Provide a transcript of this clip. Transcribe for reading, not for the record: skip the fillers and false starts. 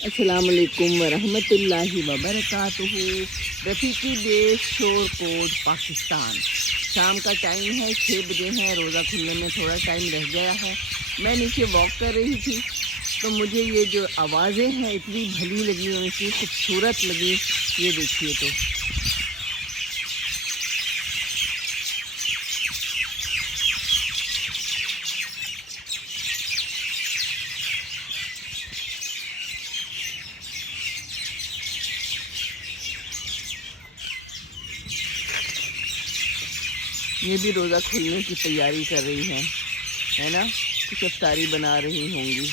अस्सलाम वालेकुम वरहमतुल्लाहि वबरकातुहू। रफ़ीकी देश शोरकोट पाकिस्तान। शाम का टाइम है, 6 बजे है। रोज़ा खुलने में थोड़ा टाइम रह गया है। मैं नीचे वॉक कर रही थी तो मुझे ये जो आवाज़ें हैं इतनी भली लगी और इतनी खूबसूरत लगी। ये देखिए तो ये भी रोज़ा खुलने की तैयारी कर रही है ना। कुछ इफ्तारी बना रही होंगी।